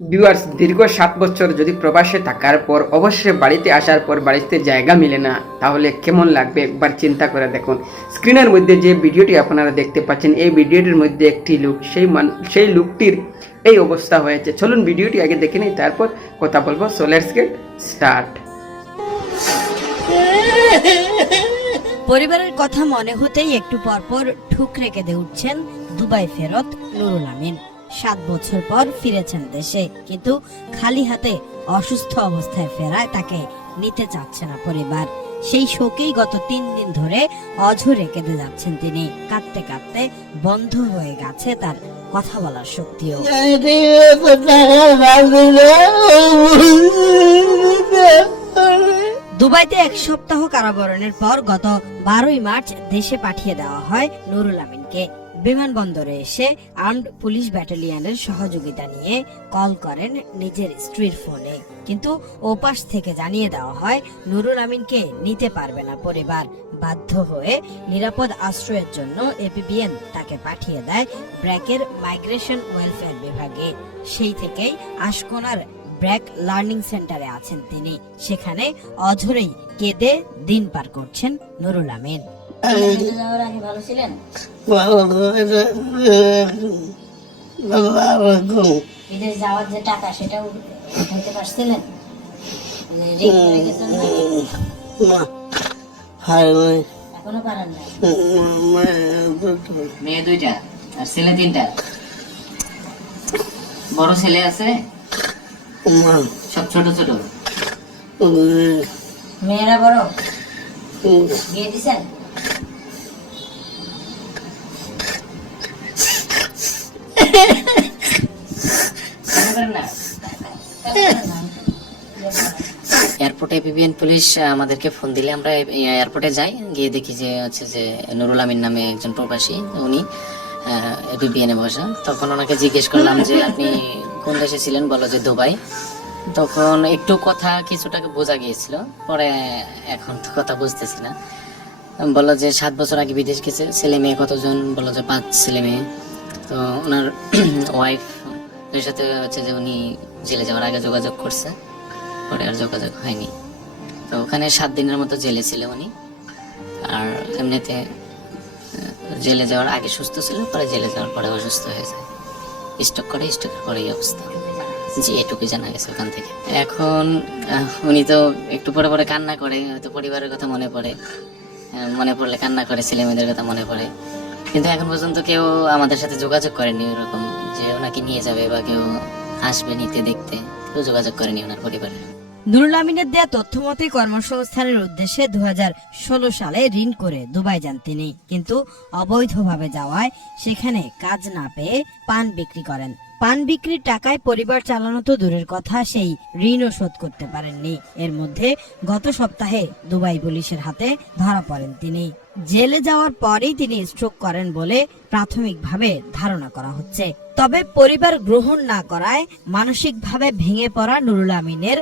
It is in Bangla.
ভিউয়ার্স, দীর্ঘ 7 বছর যদি প্রবাসে থাকার পর অবশ্যই বাড়িতে আসার পর বাড়িতে জায়গা মিলে না, তাহলে কেমন লাগবে একবার চিন্তা করে দেখুন। স্ক্রিনের মধ্যে যে ভিডিওটি আপনারা দেখতে পাচ্ছেন, এই ভিডিওটির মধ্যে একটি লোক, সেই লোকটির এই অবস্থা হয়েছে। চলুন ভিডিওটি আগে দেখে নিই, তারপর কথা বলবো। So let's get start. পরিবারের কথা মনে হতেই একটু পরপর ঠুকরে কেঁদে উঠছেন দুবাই ফেরত নুরুল আমিন। 7 বছর পর ফিরেছেন দেশে, কিন্তু খালি হাতে অসুস্থ অবস্থায় ফেরায় তাকে নিতে চাচ্ছে না পরিবার। সেই শোকেই গত 3 দিন ধরে অঝরে কেঁদে যাচ্ছেন তিনি। কাঁদতে কাঁদতে বন্ধ হয়ে গেছে তার কথা বলার শক্তিও। দুবাইতে 1 সপ্তাহ কারাবরণের পর গত 12ই মার্চ দেশে পাঠিয়ে দেওয়া হয় নুরুল আমিনকে। বিমানবন্দরে এসে আর্মড পুলিশ ব্যাটালিয়নের সহযোগিতা নিয়ে কল করেন নিজের স্ত্রীর ফোনে, কিন্তু ওপাশ থেকে জানিয়ে দেওয়া হয় নুরুল আমিনকে নিতে পারবে না পরিবার। বাধ্য হয়ে নিরাপদ আশ্রয়ের জন্য এপিবিএন তাকে পাঠিয়ে দেয় ব্র্যাকের মাইগ্রেশন ওয়েলফেয়ার বিভাগে। সেই থেকেই আশকোনার ব্র্যাক লার্নিং সেন্টারে আছেন তিনি। সেখানে অঝরেই কেঁদে দিন পার করছেন নুরুল আমিন। যাওয়ার আগে ভালো ছিলেন? বিদেশ যাওয়ার যে টাকা সেটা উঠাইতে পারছিলেন? এখনো পারেন না? মেয়ে 2টা আর ছেলে 3টা। বড় ছেলে আছে, সব ছোট ছোট। মেয়েরা বড়? বিয়ে দিছেন? এয়ারপোর্টে এপিবিএন পুলিশ আমাদেরকে ফোন দিলে আমরা এয়ারপোর্টে যাই, গিয়ে দেখি যে হচ্ছে যে নুরুল আমিন নামে একজন প্রবাসী, উনি এপিবিএন এ বসা। তখন ওনাকে জিজ্ঞেস করলাম যে আপনি কোন দেশে ছিলেন, বলো যে দুবাই। তখন একটু কথা কিছুটা বোঝা গিয়েছিল, পরে এখন তো কথা বুঝতেছি না। বললো যে 7 বছর আগে বিদেশ গেছে, ছেলে মেয়ে কতজন, বললো যে 5 ছেলে মেয়ে। তো ওনার ওয়াইফ এর সাথে হচ্ছে যে উনি জেলে যাওয়ার আগে যোগাযোগ করছে, পরে আর যোগাযোগ হয়নি। তো ওখানে 7 দিনের মতো জেলে ছিল উনি। আর এমনিতে জেলে যাওয়ার আগে সুস্থ ছিল, পরে জেলে যাওয়ার পরে অসুস্থ হয়ে যায়, স্ট্রোকের পরে এই অবস্থা। জি, এটুকুই জানা গেছে ওখান থেকে। এখন উনি তো একটু পরে পরে কান্না করে, হয়তো পরিবারের কথা মনে পড়ে, মনে পড়লে কান্না করে, ছেলে মেয়েদের কথা মনে পড়ে। কিন্তু এখন পর্যন্ত কেউ আমাদের সাথে যোগাযোগ করেনি ওরকম যে ওনাকে নিয়ে যাবে বা কেউ আসবে নিতে, দেখতে। কেউ যোগাযোগ করেনি ওনার পরিবারে। নুরুল আমিনের দেয়া তথ্য মতে কর্মসংস্থানের উদ্দেশ্যে 2016 সালে ঋণ করে দুবাই যান তিনি, কিন্তু অবৈধভাবে যাওয়ায় সেখানে কাজ না পেয়ে পান বিক্রি করেন। পান বিক্রির টাকায় পরিবার চালানো তো দূরের কথা, সেই ঋণও শোধ করতে পারেননি। এর মধ্যে গত সপ্তাহে দুবাই পুলিশের হাতে ধরা পড়েন তিনি। জেলে যাওয়ার পরেই তিনি স্ট্রোক করেন বলে প্রাথমিকভাবে ধারণা করা হচ্ছে। তবে পরিবার গ্রহণ না করায় মানসিকভাবে ভেঙে পড়া নুরুল আমিনের